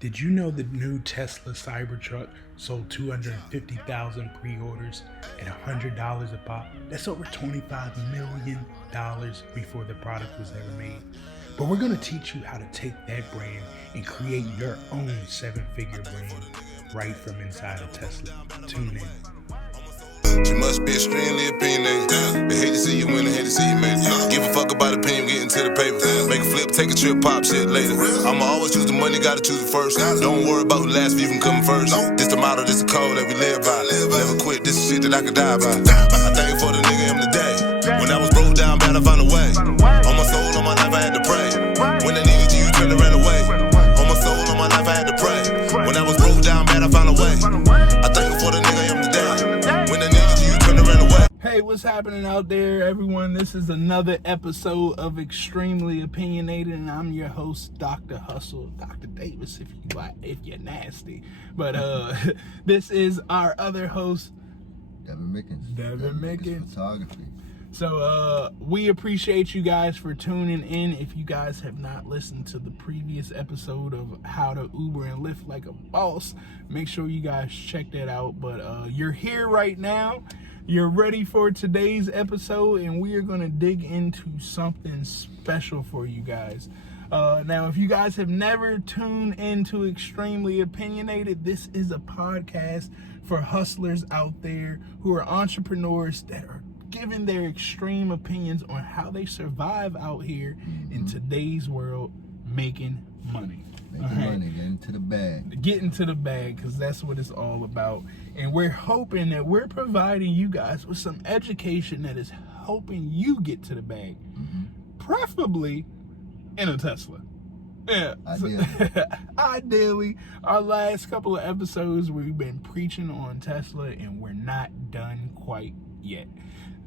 Did you know the new Tesla CyberTruck sold 250,000 pre-orders at $100 a pop? That's over $25 million before the product was ever made. But we're going to teach you how to take that brand and create your own seven-figure brand right from inside of Tesla. Tune in. You must be extremely opinionated. They hate to see you win, they hate to see you make it. Give a fuck about opinion, get into the paper. Make a flip, take a trip, pop shit later. I'ma always choose the money, gotta choose it first. Don't worry about who last, you can come first. This the motto, this the code that we live by. Never quit, this is shit that I could die by. I thank you for the nigga I'm today. When I was broke down, bad, I found a way. On my soul, on my life, I had to pray. When I needed you, you turned and ran away. On my soul, on my life, I had to pray. When I was broke down, bad, I found a way. I thank you for the nigga I'm today. When I needed you, you turned and ran away. Hey, what's happening out there, everyone? This is another episode of Extremely Opinionated, and I'm your host, Dr. Hustle, Dr. Davis, if you're nasty. But this is our other host, Devin Mickens. Devin Mickens. Photography. So we appreciate you guys for tuning in. If you guys have not listened to the previous episode of How to Uber and Lyft Like a Boss, make sure you guys check that out. But you're here right now. You're ready for today's episode, and we are going to dig into something special for you guys. Now, if you guys have never tuned into Extremely Opinionated, this is a podcast for hustlers out there who are entrepreneurs that are giving their extreme opinions on how they survive out here in today's world making money. Money, get into the bag. Get into the bag, because that's what it's all about. And we're hoping that we're providing you guys with some education that is helping you get to the bag. Preferably in a Tesla. Yeah. Ideally, our last couple of episodes, we've been preaching on Tesla, and we're not done quite yet.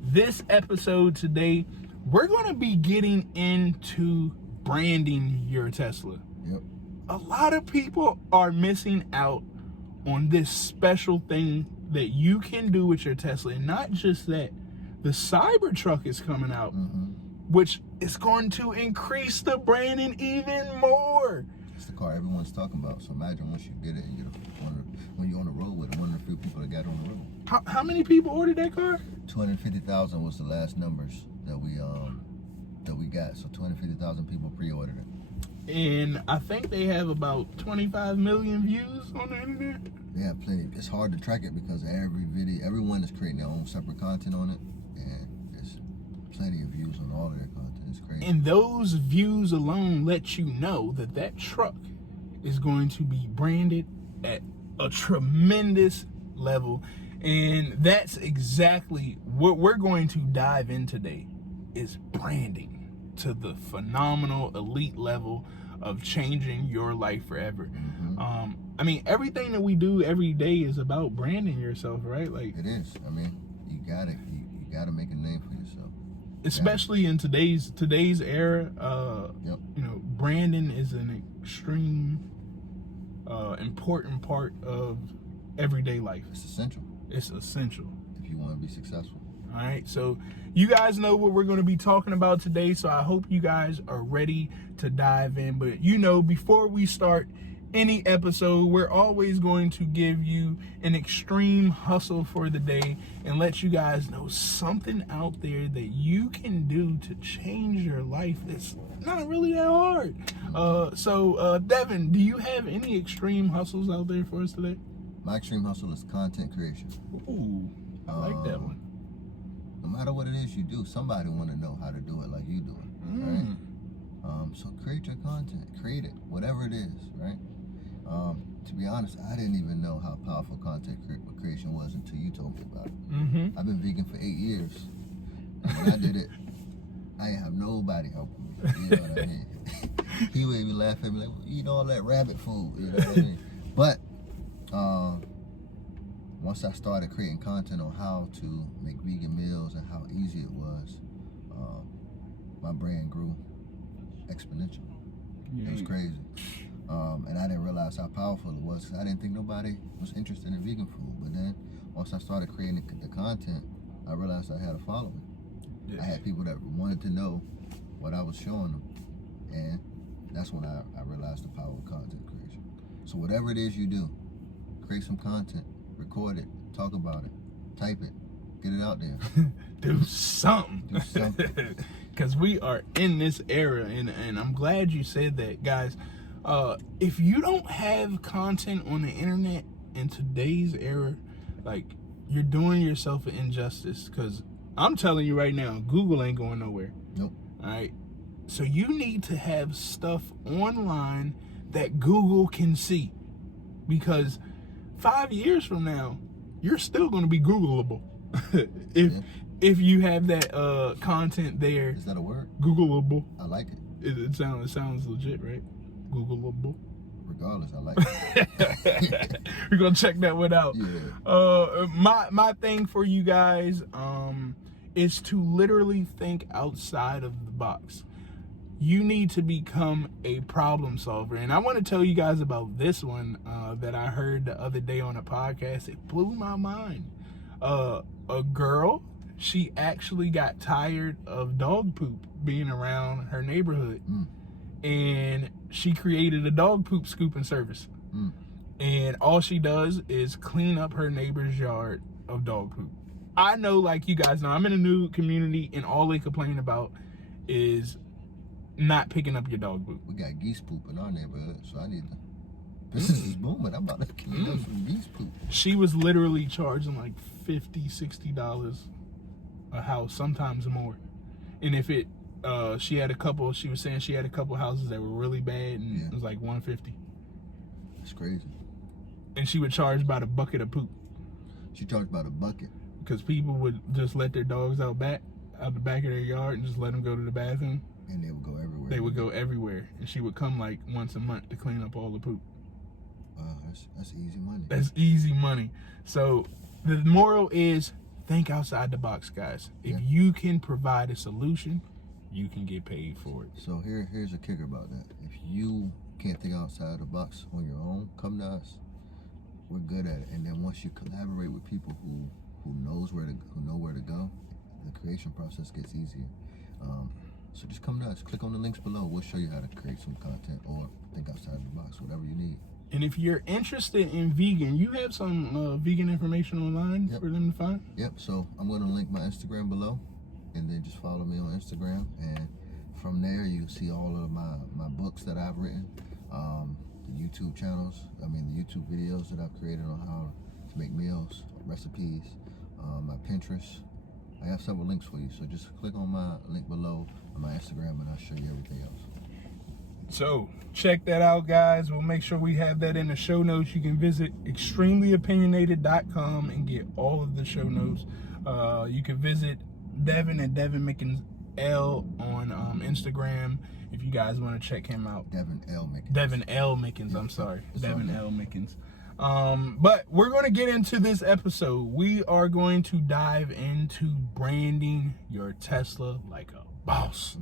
This episode today, we're going to be getting into branding your Tesla. Yep. A lot of people are missing out on this special thing that you can do with your Tesla. And not just that, the CyberTruck is coming out, which is going to increase the branding even more. It's the car everyone's talking about. So imagine once you get it and when you're on the road with it, one of the few people that got on the road. How many people ordered that car? 250,000 was the last numbers that we got. So 250,000 people pre-ordered it. And I think they have about 25 million views on the internet. They have plenty. It's hard to track it because everyone is creating their own separate content on it, and there's plenty of views on all of their content. It's crazy. And those views alone let you know that that truck is going to be branded at a tremendous level. And that's exactly what we're going to dive in today, is branding to the phenomenal elite level of changing your life forever. I mean, everything that we do every day is about branding yourself, right? Like, it is. I mean, you gotta make a name for yourself. Especially in today's era, Yep. you know, branding is an extreme important part of everyday life. It's essential. It's essential if you want to be successful. All right, so you guys know what we're going to be talking about today, so I hope you guys are ready to dive in. But you know, before we start any episode, we're always going to give you an extreme hustle for the day and let you guys know something out there that you can do to change your life. It's not really that hard. So Devin, do you have any extreme hustles out there for us today? My extreme hustle is content creation. Ooh, I like that one. No matter what it is you do, somebody want to know how to do it like you do it, right? So create your content, create it, whatever it is, right? To be honest, I didn't even know how powerful content creation was until you told me about it. I've been vegan for 8 years, and when I did it, I didn't have nobody helping me. You know what I mean? He would even laugh at me like, well, eat all that rabbit food, you know what I mean? But once I started creating content on how to make vegan meals and how easy it was, my brand grew exponentially. It was crazy. And I didn't realize how powerful it was, because I didn't think nobody was interested in vegan food. But then once I started creating the content, I realized I had a following. I had people that wanted to know what I was showing them. And that's when I realized the power of content creation. So whatever it is you do, create some content, record it, talk about it, type it, get it out there. Do something. Do something. Because we are in this era, and I'm glad you said that, guys. If you don't have content on the internet in today's era, like, you're doing yourself an injustice. Because I'm telling you right now, Google ain't going nowhere. Nope. All right. So you need to have stuff online that Google can see, because 5 years from now, you're still going to be Googleable. If you have that content there. Is that a word? Googleable. I like it. It sounds legit, right? Googleable. Regardless, I like it. We're gonna check that one out. Yeah. My thing for you guys is to literally think outside of the box. You need to become a problem solver. And I want to tell you guys about this one that I heard the other day on a podcast. It blew my mind. A girl, she actually got tired of dog poop being around her neighborhood. And she created a dog poop scooping service. And all she does is clean up her neighbor's yard of dog poop. I know, like you guys know, I'm in a new community, and all they complain about is not picking up your dog poop. We got geese poop in our neighborhood, so I need to. Business is booming. I'm about to clean up some geese poop. She was literally charging like $50, $60 a house, sometimes more. And if it, she was saying she had a couple houses that were really bad, and it was like $150. That's crazy. And she would charge by the bucket of poop. She charged by the bucket. Because people would just let their dogs out the back of their yard and just let them go to the bathroom. And they would go everywhere. They would go everywhere. And she would come like once a month to clean up all the poop. Wow, that's easy money. That's easy money. So the moral is, think outside the box, guys. If you can provide a solution, you can get paid for it. So here's a kicker about that. If you can't think outside the box on your own, come to us. We're good at it. And then once you collaborate with people who know where to go, the creation process gets easier. So just come to us. Click on the links below. We'll show you how to create some content or think outside the box, whatever you need. And if you're interested in vegan, you have some vegan information online for them to find? Yep. So I'm going to link my Instagram below, and then just follow me on Instagram. And from there, you'll see all of my books that I've written, the YouTube channels, the YouTube videos that I've created on how to make meals, recipes, my Pinterest. I have several links for you, so just click on my link below on my Instagram, and I'll show you everything else. So check that out, guys. We'll make sure we have that in the show notes. You can visit extremelyopinionated.com and get all of the show notes. You can visit Devin at Devin Mickens L on Instagram if you guys want to check him out. Devin L Mickens. Devin L Mickens. I'm sorry. It's Devin L Mickens. But we're going to get into this episode. We are going to dive into branding your Tesla like a boss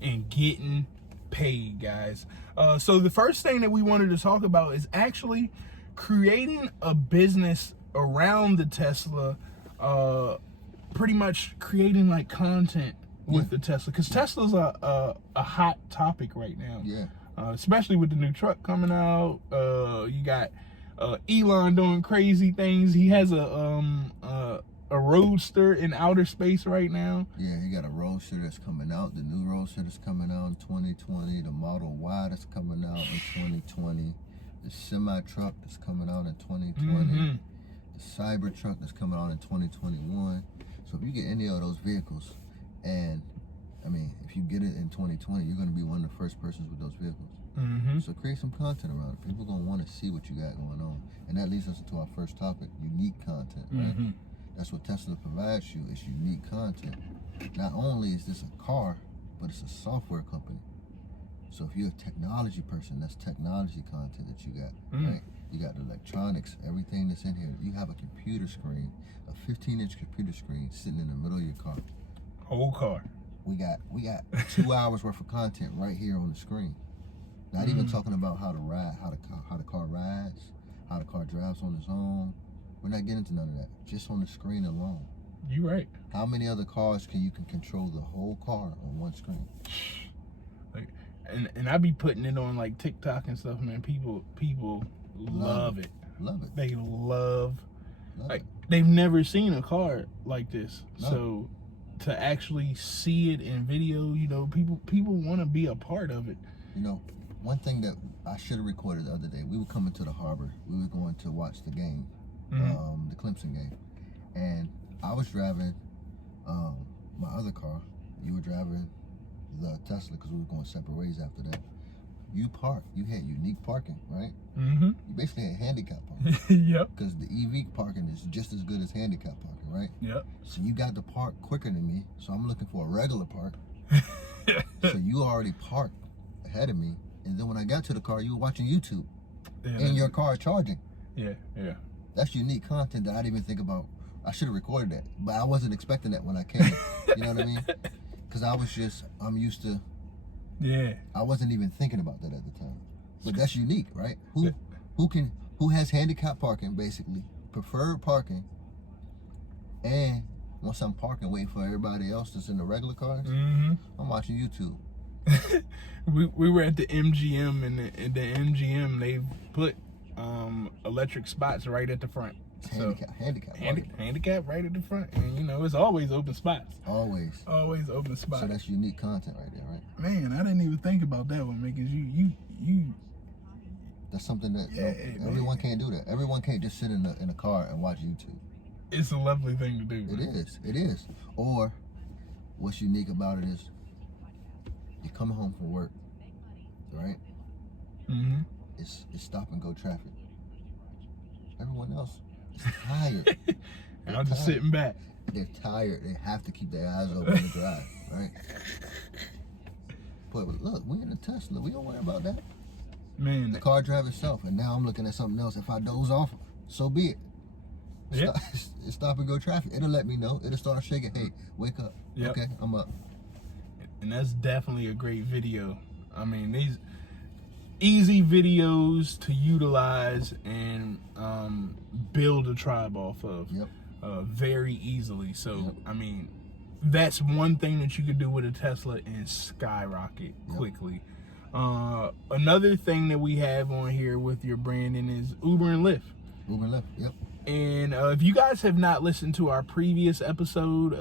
and getting paid, guys. So the first thing that we wanted to talk about is actually creating a business around the Tesla, pretty much creating like content with the Tesla, because Tesla's a hot topic right now. Especially with the new truck coming out. You got Elon doing crazy things. He has a roadster in outer space right now. Yeah, he got a roadster that's coming out. The new roadster that's coming out in 2020. The Model Y that's coming out in 2020. The semi-truck that's coming out in 2020. The CyberTruck that's coming out in 2021. So if you get any of those vehicles, and if you get it in 2020, you're going to be one of the first persons with those vehicles. So create some content around it. People going to want to see what you got going on. And that leads us to our first topic, unique content, right? That's what Tesla provides you, is unique content. Not only is this a car, but it's a software company. So if you're a technology person, that's technology content that you got, right? You got the electronics, everything that's in here. You have a computer screen, a 15-inch computer screen sitting in the middle of your car. Whole car. We got 2 hours worth of content right here on the screen. Not even talking about how to ride, how the car rides, how the car drives on its own. We're not getting into none of that. Just on the screen alone. You right. How many other cars can control the whole car on one screen? Like, and I be putting it on like TikTok and stuff, man. People love it. Love it. They love like it. they've never seen a car like this. No. So to actually see it in video, you know, people want to be a part of it. You know, one thing that I should have recorded the other day, we were coming to the harbor. We were going to watch the game, the Clemson game. And I was driving my other car. You were driving the Tesla because we were going separate ways after that. You parked. You had unique parking, right? Mm-hmm. You basically had handicap parking. Yep. Because the EV parking is just as good as handicap parking, right? Yep. So you got to park quicker than me. So I'm looking for a regular park. So you already parked ahead of me. And then when I got to the car, you were watching YouTube in your car charging. Yeah. That's unique content that I didn't even think about. I should have recorded that, but I wasn't expecting that when I came. You know what I mean? Because I'm used to. Yeah. I wasn't even thinking about that at the time. But that's unique, right? Who has handicap parking, basically, preferred parking, and once I'm parking, waiting for everybody else that's in the regular cars, I'm watching YouTube. we were at the MGM, and the MGM, they put electric spots right at the front. Handicap right at the front, and you know it's always open spots. Always open spots. So that's unique content right there, right? Man, I didn't even think about that one, because you. That's something that everyone can't do. That everyone can't just sit in a car and watch YouTube. It's a lovely thing to do. It is. Or what's unique about it is you're coming home from work, right? Mm-hmm. It's stop and go traffic. Everyone else is tired. I'm just sitting back. They're tired. They have to keep their eyes open to drive, right? But look, we're in a Tesla. We don't worry about that. Man, the car drives itself, and now I'm looking at something else. If I doze off, so be it. It's stop and go traffic. It'll let me know. It'll start shaking. Hey, wake up. Yep. Okay, I'm up. And that's definitely a great video. I mean, these easy videos to utilize and build a tribe off of very easily. So, I mean, that's one thing that you could do with a Tesla and skyrocket quickly. Another thing that we have on here with your branding is Uber and Lyft. Yep. And if you guys have not listened to our previous episode,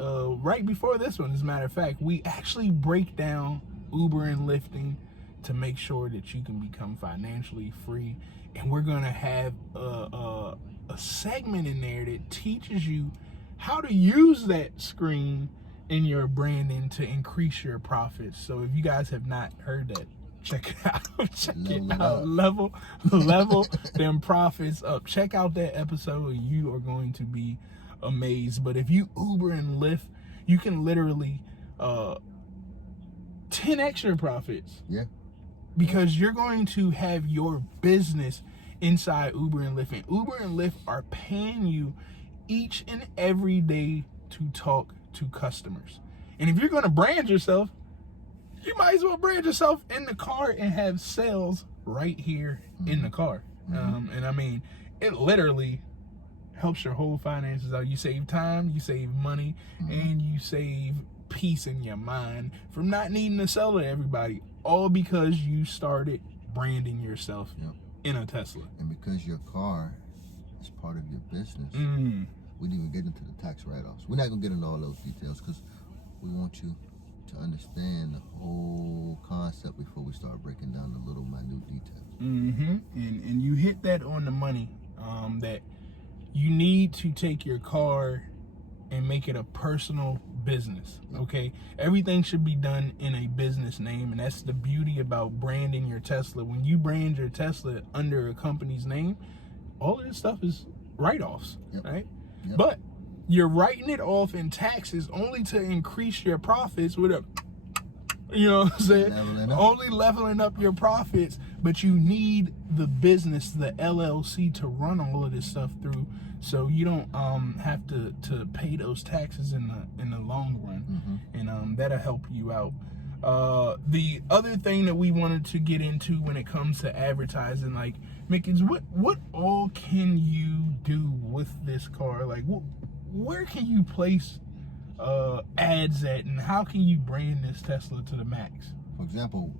right before this one, as a matter of fact, we actually break down Uber and Lyfting to make sure that you can become financially free. And we're going to have a segment in there that teaches you how to use that screen in your branding to increase your profits. So if you guys have not heard that, check it out. Level them profits up. Check out that episode and you are going to be amazed. But if you Uber and Lyft, you can literally 10x your profits. Yeah. Because you're going to have your business inside Uber and Lyft. And Uber and Lyft are paying you each and every day to talk to customers. And if you're going to brand yourself, you might as well brand yourself in the car and have sales right here in the car. And I mean, it literally helps your whole finances out. You save time, you save money, and you save peace in your mind from not needing to sell to everybody, all because you started branding yourself in a Tesla. And because your car is part of your business, we didn't even get into the tax write-offs. We're not going to get into all those details because we want you to understand the whole concept before we start breaking down the little minute details. And you hit that on the money, that you need to take your car and make it a personal business. Okay, everything should be done in a business name, and that's the beauty about branding your Tesla. When you brand your Tesla under a company's name, all of this stuff is write-offs, right? But you're writing it off in taxes only to increase your profits with a, you know what I'm saying? Only leveling up your profits, but you need the business, the LLC, to run all of this stuff through, so you don't have to pay those taxes in the long run, and that'll help you out. The other thing that we wanted to get into when it comes to advertising, like, Mickens, what all can you do with this car? Like, where can you place ads at, and how can you brand this Tesla to the max? For example,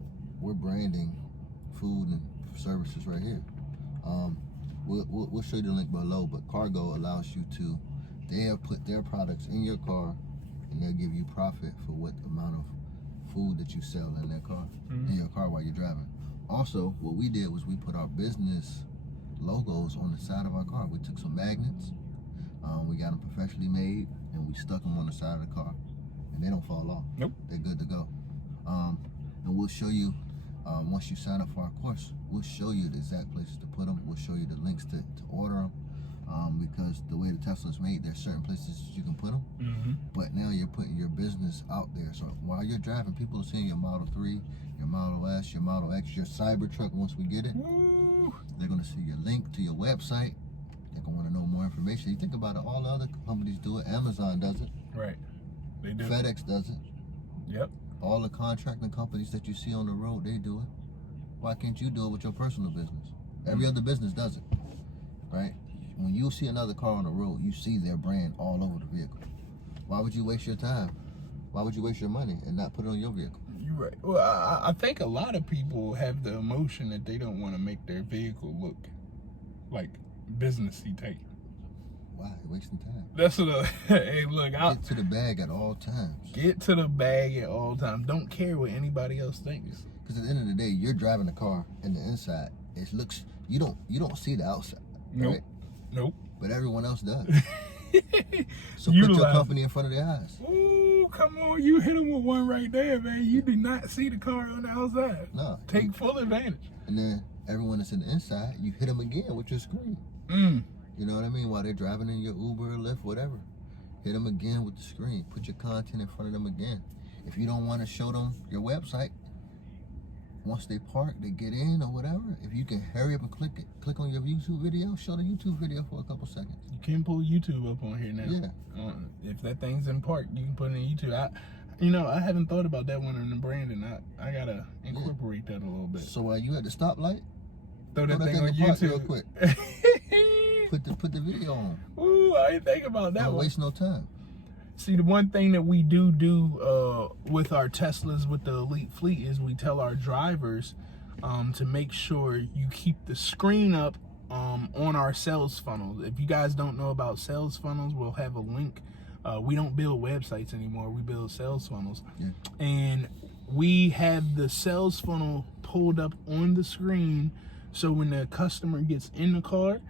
we're branding food and services right here. We'll show you the link below, but Cargo allows you to, they'll put their products in your car and they'll give you profit for what amount of food that you sell in that car, in your car while you're driving. Also, what we did was we put our business logos on the side of our car. We took some magnets, we got them professionally made, and we stuck them on the side of the car, and they don't fall off. Nope. They're good to go. And we'll show you, once you sign up for our course, we'll show you the exact places to put them. We'll show you the links to order them, because the way the Tesla's made, there's certain places you can put them. But now you're putting your business out there. So while you're driving, people are seeing your Model 3, your Model S, your Model X, your CyberTruck. Once we get it, they're going to see your link to your website. They're going to want to know more information. You think about it, all the other companies do it. Amazon does it. Right. They do. FedEx does it. Yep. All the contracting companies that you see on the road, they do it. Why can't you do it with your personal business? Every other business does it, right? When you see another car on the road, you see their brand all over the vehicle. Why would you waste your time? Why would you waste your money and not put it on your vehicle? You're right. Well, I think a lot of people have the emotion that they don't want to make their vehicle look like businessy type. Why? You're wasting time. That's what hey, look, Get to the bag at all times. Get to the bag at all times. Don't care what anybody else thinks. Because at the end of the day, you're driving the car, and the inside, it looks, you don't see the outside. Nope. Right? Nope. But everyone else does. So You put your laugh. company in front of their eyes. Ooh, come on, you hit him with one right there, man. You do not see the car on the outside. No. Take full advantage. And then everyone that's in the inside, you hit them again with your screen. You know what I mean? While they're driving in your Uber or Lyft, whatever. Hit them again with the screen. Put your content in front of them again. If you don't want to show them your website, once they park, they get in or whatever, if you can hurry up and click on your YouTube video, show the YouTube video for a couple seconds. You can pull YouTube up on here now. Yeah. If that thing's in park, you can put it in YouTube. I haven't thought about that one in the branding. I gotta incorporate that a little bit. So while you at the stoplight, Throw that thing on in park real YouTube. quick. Put the video on. Ooh, I didn't think about that Don't one. waste no time. See, the one thing that we do with our Teslas, with the Elite Fleet, is we tell our drivers to make sure you keep the screen up on our sales funnels. If you guys don't know about sales funnels, we'll have a link. We don't build websites anymore. We build sales funnels. Yeah. And we have the sales funnel pulled up on the screen, so when the customer gets in the car,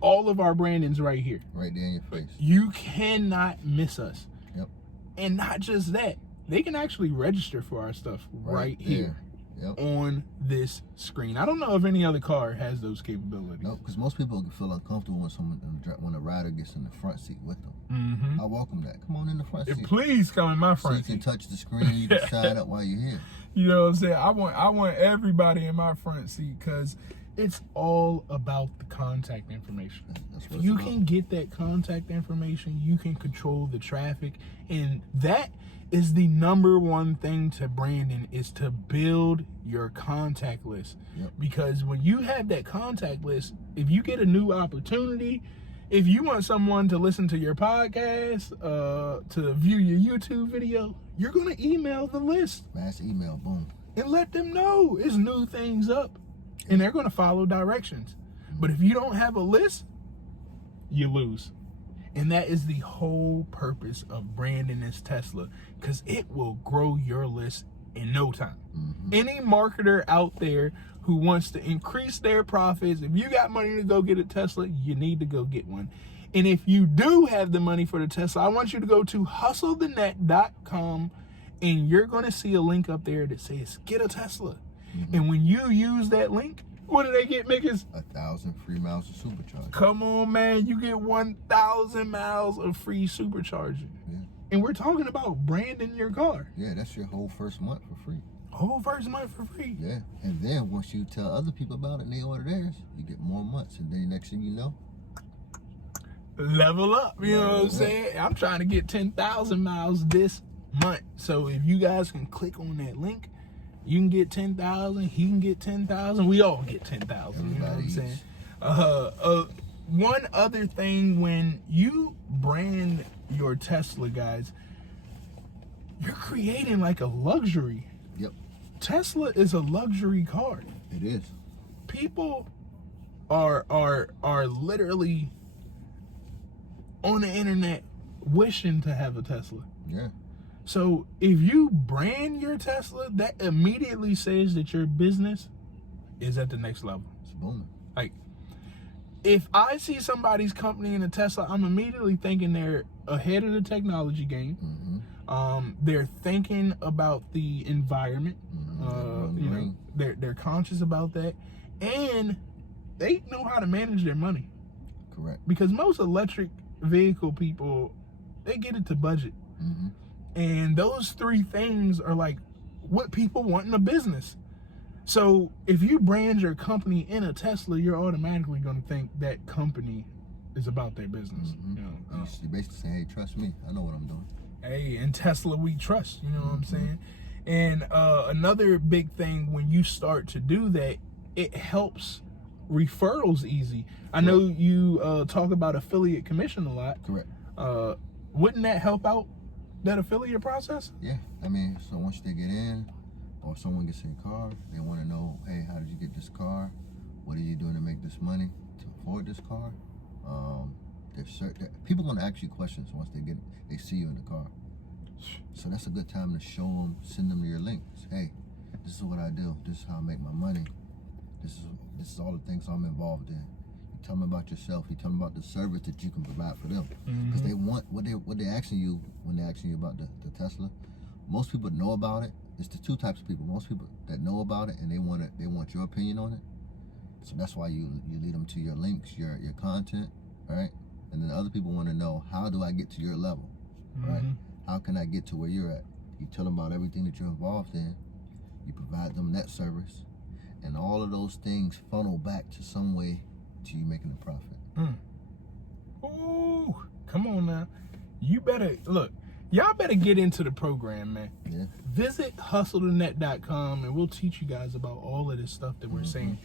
all of our branding's right here. Right there in your face. You cannot miss us. Yep. And not just that, they can actually register for our stuff right here on this screen. I don't know if any other car has those capabilities. No, because most people can feel uncomfortable when a rider gets in the front seat with them. I welcome that. Come on in the front seat. Please come in my So front you can seat. touch the screen, you can sign up while you're here. You know what I'm saying? I want everybody in my front seat, because it's all about the contact information. That's If what you it's can about. get that contact information, you can control the traffic. And that is the number one thing to branding, is to build your contact list. Yep. Because when you have that contact list, if you get a new opportunity, if you want someone to listen to your podcast, to view your YouTube video, you're going to email the list Mass email, boom. and let them know it's new things up, and they're going to follow directions. But if you don't have a list, you lose. And that is the whole purpose of branding this Tesla, because it will grow your list in no time. Any marketer out there who wants to increase their profits, if you got money to go get a Tesla, you need to go get one. And if you do have the money for the Tesla, I want you to go to hustlethenet.com, and you're going to see a link up there that says get a Tesla. And when you use that link, what do they get, Mickens? 1,000 free miles of supercharging. Come on, man. You get 1,000 miles of free supercharging. Yeah. And we're talking about branding your car. Yeah, that's your whole first month for free. Whole first month for free. Yeah. And then once you tell other people about it and they order theirs, you get more months. And then next thing you know, Level up. You know what I'm Level up. saying? I'm trying to get 10,000 miles this month. So if you guys can click on that link, you can get 10,000. He can get 10,000. We all get 10,000. You know what I'm saying? One other thing, when you brand your Tesla, guys, you're creating like a luxury. Yep. Tesla is a luxury car. It is. People are literally on the internet wishing to have a Tesla. Yeah. So if you brand your Tesla, that immediately says that your business is at the next level. It's booming. Like, if I see somebody's company in a Tesla, I'm immediately thinking they're ahead of the technology game. Mm-hmm. They're thinking about the environment. Mm-hmm. They're conscious about that, and they know how to manage their money. Correct. Because most electric vehicle people, they get it to budget. Mm-hmm. And those three things are like what people want in a business. So if you brand your company in a Tesla, you're automatically going to think that company is about their business. Mm-hmm. You know, You're basically saying, hey, trust me, I know what I'm doing. hey, in Tesla we trust. You know what I'm saying? And another big thing when you start to do that, it helps referrals easy. I know you talk about affiliate commission a lot. Correct. Wouldn't that help out that affiliate process? Yeah. I mean, so once they get in, or someone gets in a car, they want to know, hey, how did you get this car? What are you doing to make this money to afford this car? People going to ask you questions once they see you in the car. So that's a good time to show them, send them your links. Hey, this is what I do. This is how I make my money. This is all the things I'm involved in. You tell them about yourself. You tell them about the service that you can provide for them. Because they want what they asking you when they're asking you about the Tesla. Most people know about it. It's the two types of people. Most people that know about it and they want your opinion on it. So that's why you lead them to your links, your content, right? And then other people want to know, how do I get to your level, right? How can I get to where you're at? You tell them about everything that you're involved in. You provide them that service, and all of those things funnel back to some way to you making a profit. Ooh, come on now. You better look. Y'all better get into the program, man. Yeah. Visit hustletonet.com and we'll teach you guys about all of this stuff that we're saying.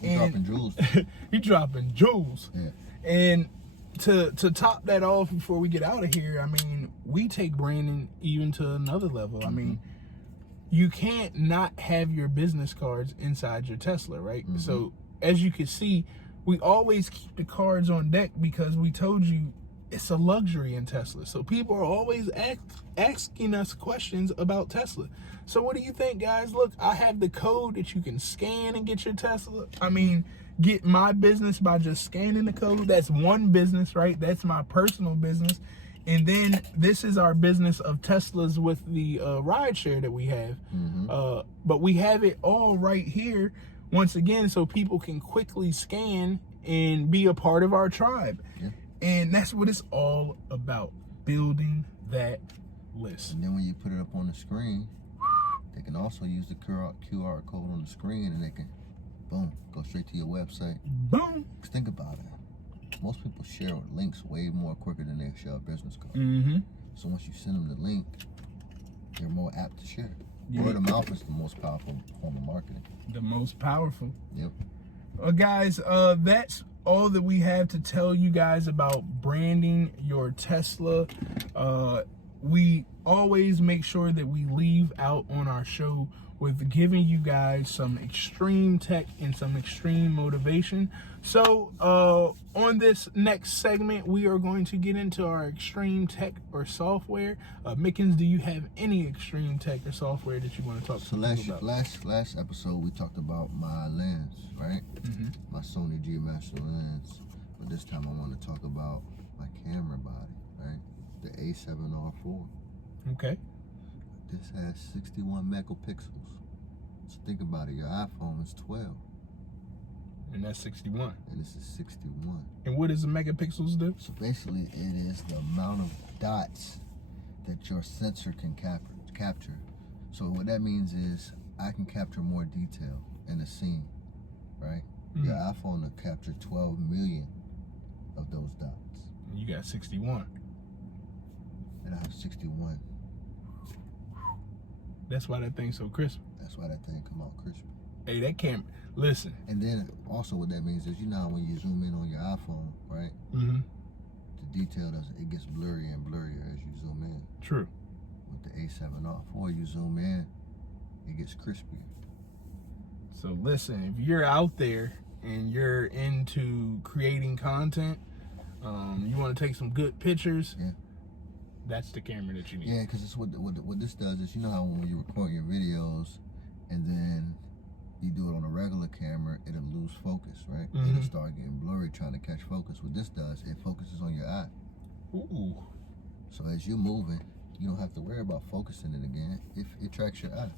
You're dropping jewels. You're dropping jewels. Yeah. And to top that off before we get out of here, I mean, we take branding even to another level. I mean, you can't not have your business cards inside your Tesla, right? So as you can see, we always keep the cards on deck because we told you it's a luxury in Tesla. So people are always asking us questions about Tesla. So what do you think, guys? Look, I have the code that you can scan and get your Tesla. I mean, get my business by just scanning the code. That's one business, right? That's my personal business. And then this is our business of Teslas with the ride share that we have. But we have it all right here, once again, so people can quickly scan and be a part of our tribe. Yeah. And that's what it's all about, building that list. And then when you put it up on the screen, they can also use the QR code on the screen, and they can, boom, go straight to your website. Boom. Think about it. Most people share links way more quicker than they share a business card. So once you send them the link, they're more apt to share. Word of mouth is the most powerful form of marketing. The most powerful. Yep. Guys, that's all that we have to tell you guys about branding your Tesla. We always make sure that we leave out on our show with giving you guys some extreme tech and some extreme motivation. So on this next segment, we are going to get into our extreme tech or software. Mickens, do you have any extreme tech or software that you want to talk to us about? Last episode, we talked about my lens, right? My Sony G Master lens. But this time I want to talk about my camera body, right? The A7R4. Okay. This has 61 megapixels. So think about it, your iPhone is 12. And that's 61. And this is 61. And what does the megapixels do? So basically, it is the amount of dots that your sensor can capture. So what that means is I can capture more detail in a scene, right? Your iPhone will capture 12 million of those dots. And you got 61. And I have 61. That's why that thing's so crisp. That's why that thing come out crispy. Hey, that camera, listen. And then also what that means is, you know, when you zoom in on your iPhone, right? The detail it gets blurrier and blurrier as you zoom in. True. With the A7R4, you zoom in, it gets crispier. So listen, if you're out there and you're into creating content, you want to take some good pictures, Yeah. That's the camera that you need. Yeah, because it's what this does is, you know how when you record your videos and then you do it on a regular camera, it'll lose focus, right? It'll start getting blurry trying to catch focus. What this does, it focuses on your eye. Ooh. So as you're moving, you don't have to worry about focusing it again. It tracks your eye.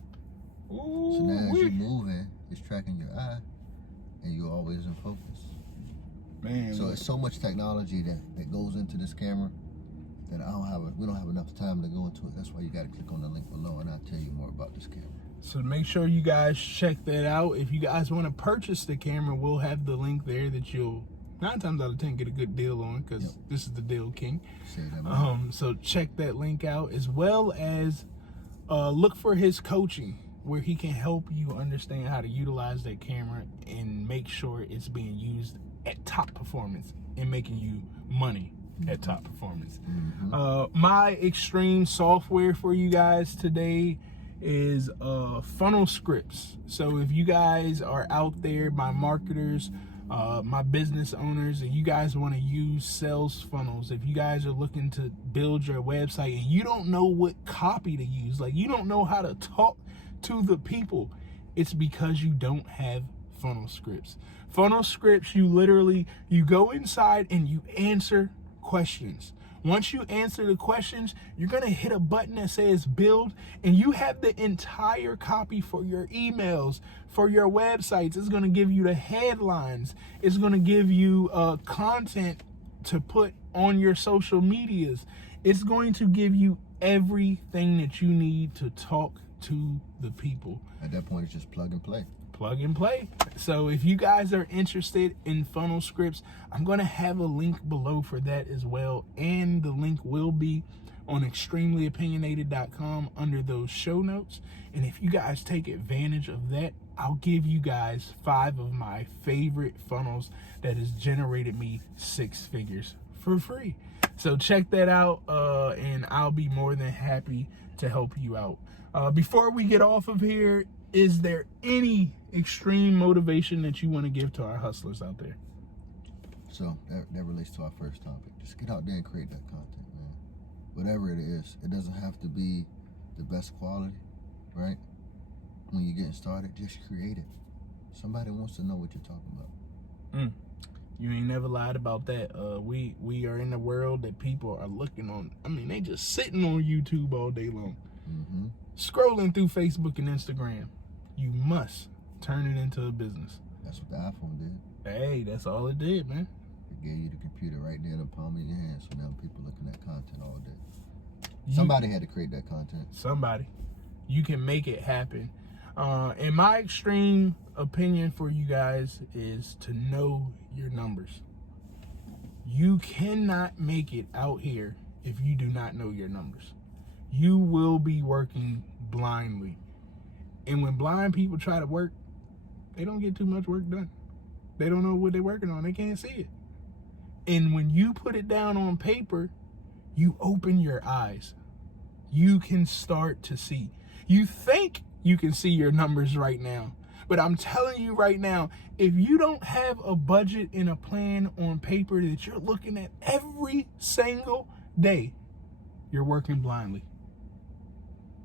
Ooh. So now as you're moving, it's tracking your eye, and you're always in focus. Man. So it's so much technology that goes into this camera that we don't have enough time to go into it. That's why you got to click on the link below, and I'll tell you more about this camera. So make sure you guys check that out. If you guys want to purchase the camera, we'll have the link there that you'll 9 times out of 10 get a good deal on, because this is the deal king. Say that, so check that link out, as well as look for his coaching, where he can help you understand how to utilize that camera and make sure it's being used at top performance and making you money at top performance. My extreme software for you guys today is funnel scripts. So if you guys are out there, my marketers, my business owners, and you guys want to use sales funnels, if you guys are looking to build your website and you don't know what copy to use, like you don't know how to talk to the people, it's because you don't have funnel scripts. Funnel scripts, you go inside and you answer questions. Once you answer the questions, you're going to hit a button that says build, and you have the entire copy for your emails, for your websites. It's going to give you the headlines. It's going to give you content to put on your social medias. It's going to give you everything that you need to talk to the people. At that point, it's just plug and play. Plug and play. So if you guys are interested in funnel scripts, I'm going to have a link below for that as well, and the link will be on extremelyopinionated.com under those show notes. And if you guys take advantage of that, I'll give you guys 5 of my favorite funnels that has generated me 6 figures for free. So check that out, and I'll be more than happy to help you out. Before we get off of here, is there any extreme motivation that you want to give to our hustlers out there? So that relates to our first topic. Just get out there and create that content, man. Whatever it is, it doesn't have to be the best quality, right? When you're getting started, just create it. Somebody wants to know what you're talking about. You ain't never lied about that. We are in a world that people are looking on. I mean, they just sitting on YouTube all day long, scrolling through Facebook and Instagram. You must turn it into a business. That's what the iPhone did. Hey, that's all it did, man. It gave you the computer right there in the palm of your hand, so now people looking at content all day. Somebody had to create that content. Somebody. You can make it happen. And my extreme opinion for you guys is to know your numbers. You cannot make it out here if you do not know your numbers. You will be working blindly. And when blind people try to work, they don't get too much work done. They don't know what they're working on. They can't see it. And when you put it down on paper, you open your eyes. You can start to see. You think you can see your numbers right now, but I'm telling you right now, if you don't have a budget and a plan on paper that you're looking at every single day, you're working blindly.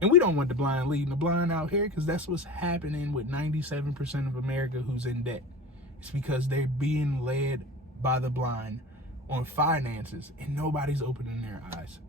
And we don't want the blind leading the blind out here, because that's what's happening with 97% of America who's in debt. It's because they're being led by the blind on finances, and nobody's opening their eyes.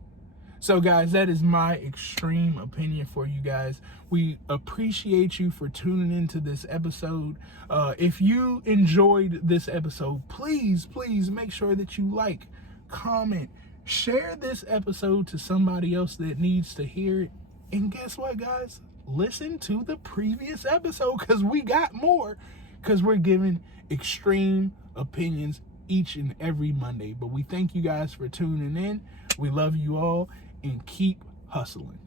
So guys, that is my extreme opinion for you guys. We appreciate you for tuning into this episode. If you enjoyed this episode, please make sure that you like, comment, share this episode to somebody else that needs to hear it. And guess what, guys? Listen to the previous episode, because we got more, because we're giving extreme opinions each and every Monday. But we thank you guys for tuning in. We love you all, and keep hustling.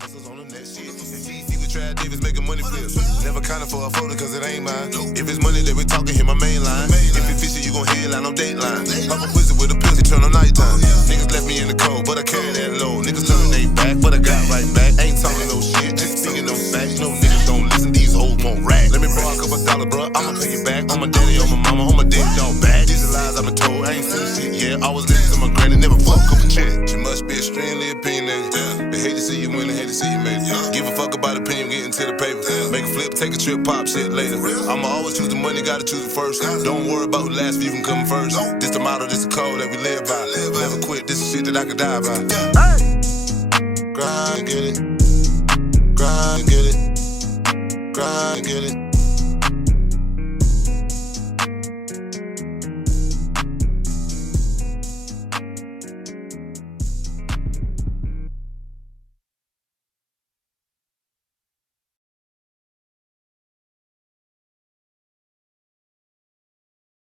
Hustles on the next shit. See we tried Davis making money flips. Never counted for a photo cause it ain't mine. If it's money that we talking, hit my main line. If it fishy, you gon' headline on Dateline. Pop a pussy with a pussy, turn on nighttime. Niggas left me in the cold, but I carry that low. Niggas turn they back, but I got right back. Ain't talking no shit, just speaking no facts. No niggas don't listen, these hoes won't rap. Let me borrow a couple dollars, bruh, I'ma pay you back. On my daddy, on my mama, on my dead dog back. These are lies I've been told, I ain't seen shit yet. Always listen to my granny, never fuck up a check. She must be extremely opinionated. They hate to see you win, they hate to see you make it. Give a fuck about opinion, getting to the paper. Make a flip, take a trip, pop shit later. I'ma always choose the money, gotta choose it first. Don't worry about who last, you can come first. This the motto, this the code that we live by. Never quit, this is shit that I could die by. Grind and get it. Grind and get it. Grind and get it.